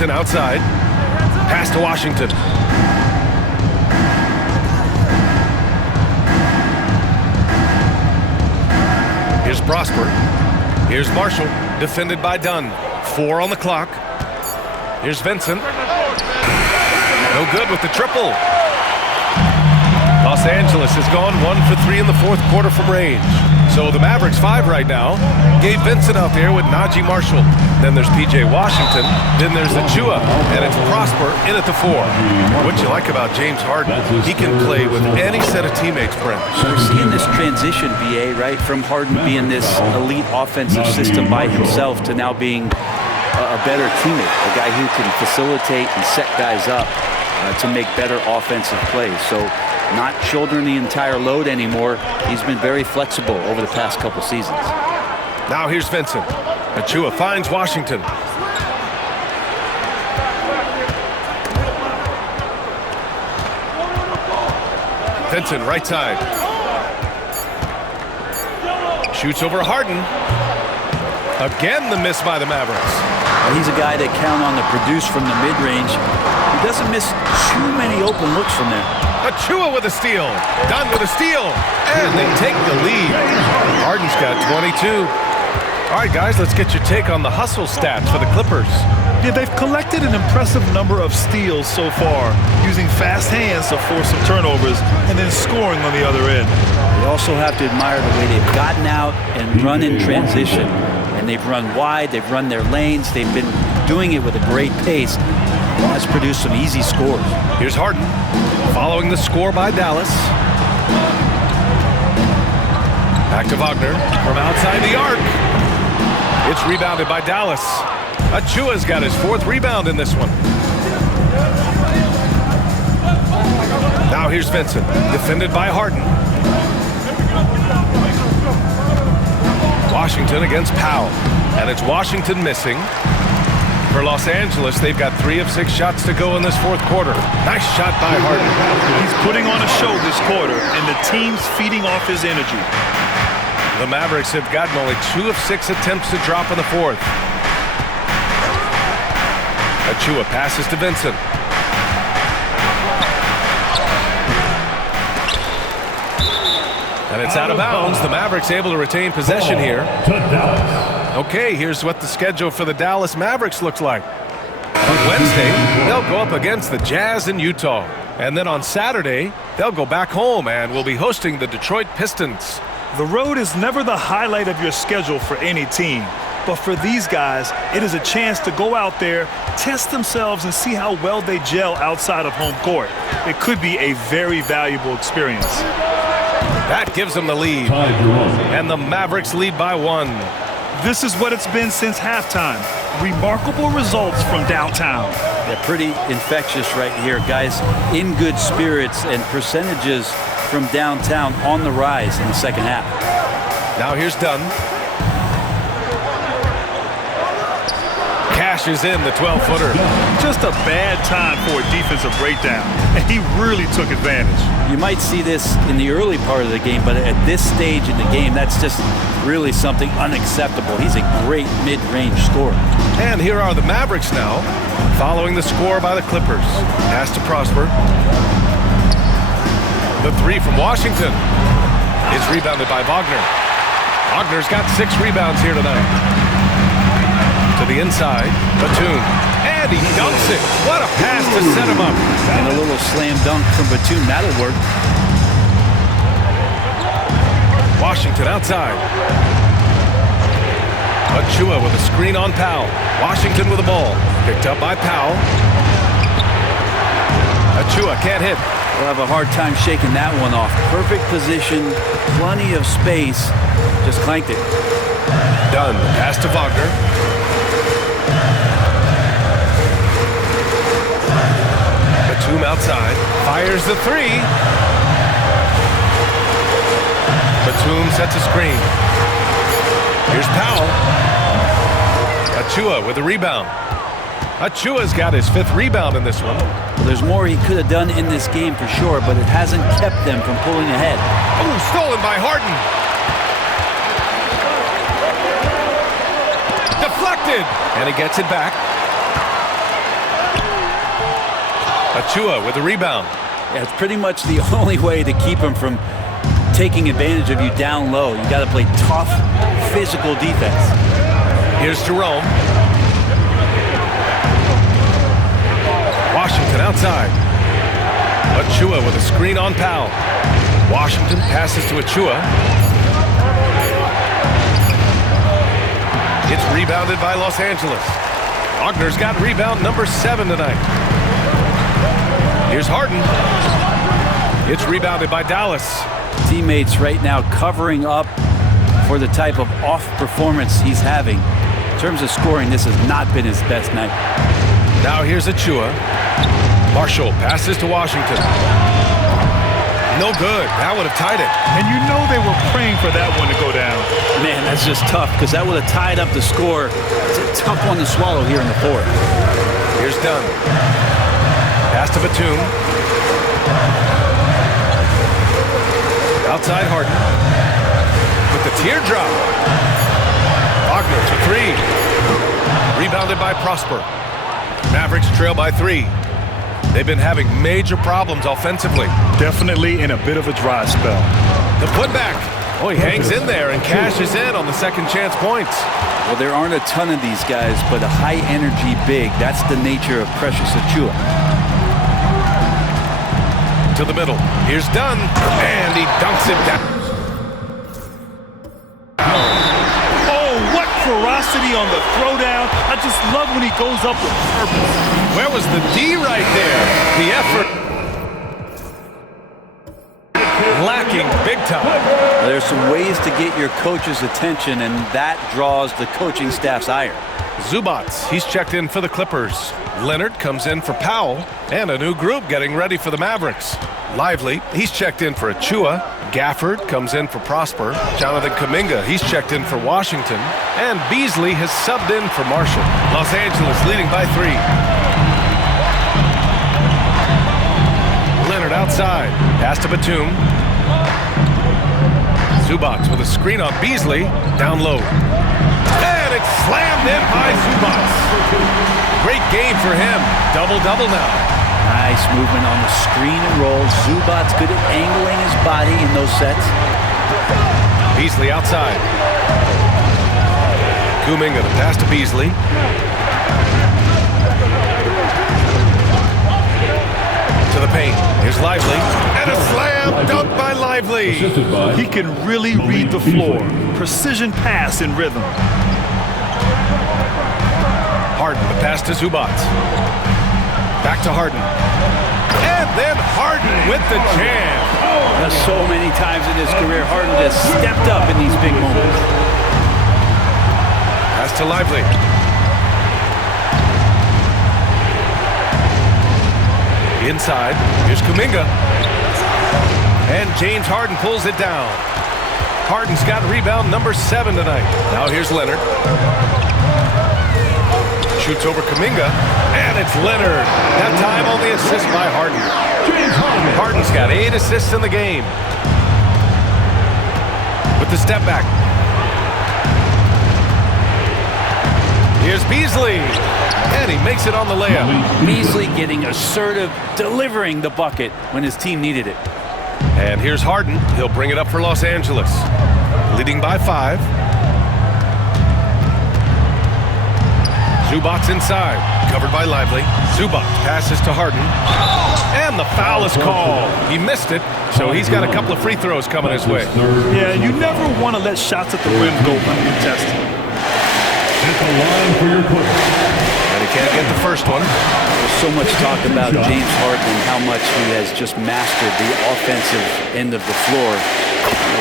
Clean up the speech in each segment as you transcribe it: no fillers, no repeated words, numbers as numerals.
Vincent outside. Pass to Washington. Here's Prosper. Here's Marshall, defended by Dunn. 4 on the clock. Here's Vincent. No good with the triple. Los Angeles has gone 1 for 3 in the fourth quarter from range. So the Mavericks 5 right now. Gabe Vincent out there with Najee Marshall. Then there's P.J. Washington. Then there's Achua. And it's Prosper in at the 4. What you like about James Harden, he can play with any set of teammates, Brent. We're seeing this transition, BA, right? From Harden being this elite offensive system by himself to now being a better teammate. A guy who can facilitate and set guys up to make better offensive plays. So not shouldering the entire load anymore. He's been very flexible over the past couple seasons. Now here's Vincent. Achua finds Washington. Vincent right side. Shoots over Harden. Again the miss by the Mavericks. He's a guy that count on to produce from the mid-range. He doesn't miss too many open looks from there. Achua with a steal. Dunn with a steal. And they take the lead. Harden's got 22. All right, guys, let's get your take on the hustle stats for the Clippers. Yeah, they've collected an impressive number of steals so far, using fast hands to force some turnovers and then scoring on the other end. You also have to admire the way they've gotten out and run in transition. And they've run wide, they've run their lanes, they've been doing it with a great pace. That's produced some easy scores. Here's Harden, following the score by Dallas. Back to Wagner from outside the arc. It's rebounded by Dallas. Achua's got his 4th rebound in this one. Now here's Vincent, defended by Harden. Washington against Powell. And it's Washington missing. For Los Angeles, they've got 3 of 6 shots to go in this fourth quarter. Nice shot by Harden. He's putting on a show this quarter, and the team's feeding off his energy. The Mavericks have gotten only 2 of 6 attempts to drop in the fourth. Achua passes to Vincent. And it's out of bounds. The Mavericks able to retain possession here. Okay, here's what the schedule for the Dallas Mavericks looks like. On Wednesday, they'll go up against the Jazz in Utah. And then on Saturday, they'll go back home and will be hosting the Detroit Pistons. The road is never the highlight of your schedule for any team. But for these guys, it is a chance to go out there, test themselves, and see how well they gel outside of home court. It could be a very valuable experience. That gives them the lead. And the Mavericks lead by 1. This is what it's been since halftime. Remarkable results from downtown. They're pretty infectious right here, guys. In good spirits and percentages from downtown on the rise in the second half. Now here's Dunn. Cashes in the 12-footer. Just a bad time for a defensive breakdown, and he really took advantage. You might see this in the early part of the game, but at this stage in the game, that's just really something unacceptable. He's a great mid-range scorer. And here are the Mavericks now, following the score by the Clippers. Pass to Prosper. The 3 from Washington is rebounded by Wagner. Wagner's got 6 rebounds here tonight. To the inside, Batum. And he dunks it. What a pass to set him up. And a little slam dunk from Batum. That'll work. Washington outside. Achua with a screen on Powell. Washington with the ball. Picked up by Powell. Achua can't hit. We'll have a hard time shaking that one off. Perfect position, plenty of space. Just clanked it. Dunn. Pass to Wagner. Batum outside. Fires the 3. Batum sets a screen. Here's Powell. Achua with a rebound. Achua's got his 5th rebound in this one. Well, there's more he could have done in this game for sure, but it hasn't kept them from pulling ahead. Oh, stolen by Harden. Deflected. And he gets it back. Achua with the rebound. Yeah, it's pretty much the only way to keep him from taking advantage of you down low. You got to play tough, physical defense. Here's Jerome. Washington outside. Achua with a screen on Powell. Washington passes to Achua. It's rebounded by Los Angeles. Wagner's got rebound number 7 tonight. Here's Harden. It's rebounded by Dallas. Teammates right now covering up for the type of off performance he's having. In terms of scoring, this has not been his best night. Now here's Achua. Marshall passes to Washington. No good. That would have tied it. And you know they were praying for that one to go down. Man, that's just tough because that would have tied up the score. It's a tough one to swallow here in the fourth. Here's Dunn. Pass to Batum. Outside Harden. With the teardrop. Wagner to 3. Rebounded by Prosper. Mavericks trail by 3. They've been having major problems offensively. Definitely in a bit of a dry spell. The putback. Oh, he hangs in there and cashes in on the second chance points. Well, there aren't a ton of these guys, but a high-energy big, that's the nature of Precious Achua. To the middle. Here's Dunn. And he dunks it down. Ferocity on the throwdown. I just love when he goes up with purpose. Where was the D right there? The effort lacking big time. There's some ways to get your coach's attention, and that draws the coaching staff's ire. Zubac, he's checked in for the Clippers. Leonard comes in for Powell, and a new group getting ready for the Mavericks. Lively, he's checked in for Achua. Gafford comes in for Prosper. Jonathan Kuminga, he's checked in for Washington. And Beasley has subbed in for Marshall. Los Angeles leading by 3. Leonard outside. Pass to Batum. Zubac with a screen on Beasley. Down low. And it's slammed in by Zubac. Great game for him. Double-double now. Nice movement on the screen and roll. Zubac's good at angling his body in those sets. Beasley outside. Kuminga to pass to Beasley. To the paint. Here's Lively. And a slam dunk by Lively. He can really read the floor. Precision pass in rhythm. Harden, the pass to Zubac. Back to Harden. And then Harden with the jam. So many times in his career, Harden has stepped up in these big moments. Pass to Lively. Inside. Here's Kuminga. And James Harden pulls it down. Harden's got rebound number 7 tonight. Now here's Leonard. Shoots over Kuminga, and it's Leonard. That time only assist by Harden. Harden's got 8 assists in the game. With the step back. Here's Beasley, and he makes it on the layup. Beasley getting assertive, delivering the bucket when his team needed it. And here's Harden. He'll bring it up for Los Angeles. Leading by 5. Zubac inside, covered by Lively. Zubac passes to Harden. And the foul is called. He missed it, so he's got a couple of free throws coming his way. Yeah, you never want to let shots at the rim go uncontested. At the line for your push. And he can't get the first one. There's so much talk about James Harden and how much he has just mastered the offensive end of the floor.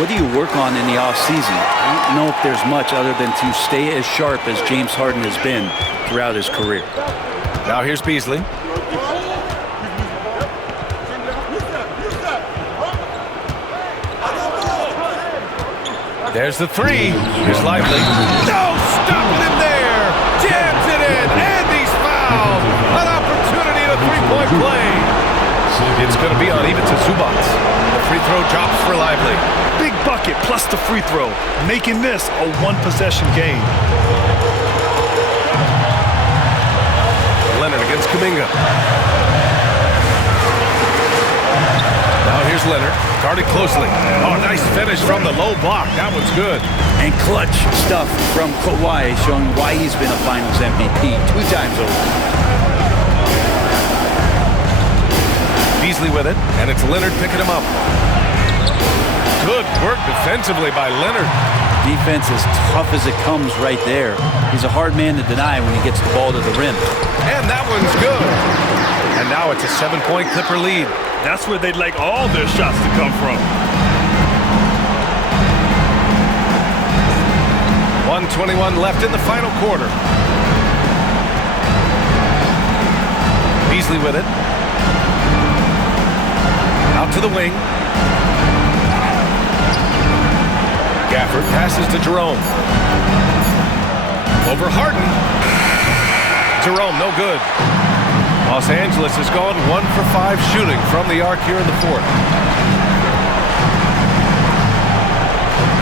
What do you work on in the offseason? I don't know if there's much other than to stay as sharp as James Harden has been throughout his career. Now here's Beasley. There's the 3. Here's Lively. No, stopping it there. Jams it in, and he's fouled. An opportunity at a three-point play. It's going to be on even to Zubac. The free throw drops for Lively. Big bucket plus the free throw, making this a one-possession game. Leonard against Kuminga. Guarded closely. Oh, nice finish from the low block. That one's good. And clutch stuff from Kawhi, showing why he's been a Finals MVP 2 times over. Beasley with it, and it's Leonard picking him up. Good work defensively by Leonard. Defense as tough as it comes right there. He's a hard man to deny when he gets the ball to the rim. And that one's good. And now it's a 7-point Clipper lead. That's where they'd like all their shots to come from. 1:21 left in the final quarter. Beasley with it. Out to the wing. Gafford passes to Jerome. Over Harden. Jerome, no good. Los Angeles has gone 1 for 5 shooting from the arc here in the fourth.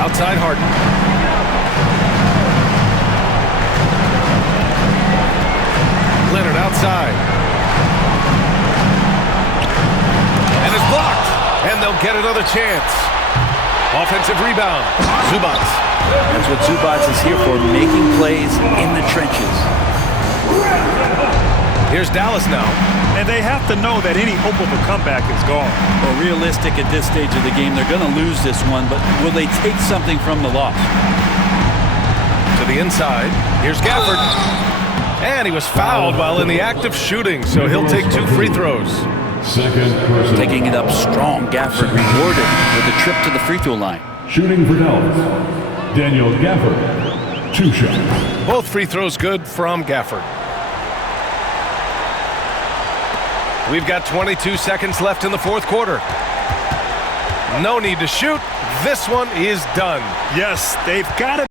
Outside Harden. Leonard outside. And it's blocked. And they'll get another chance. Offensive rebound. Zubac. That's what Zubac is here for, making plays in the trenches. Here's Dallas now. And they have to know that any hope of a comeback is gone. Well, realistic at this stage of the game, they're going to lose this one, but will they take something from the loss? To the inside. Here's Gafford. And he was fouled while in the act of shooting, so he'll take 2 free throws. Second person. Taking it up strong, Gafford rewarded with a trip to the free throw line. Shooting for Dallas, Daniel Gafford. 2 shots. Both free throws good from Gafford. We've got 22 seconds left in the fourth quarter. No need to shoot. This one is done. Yes, they've got to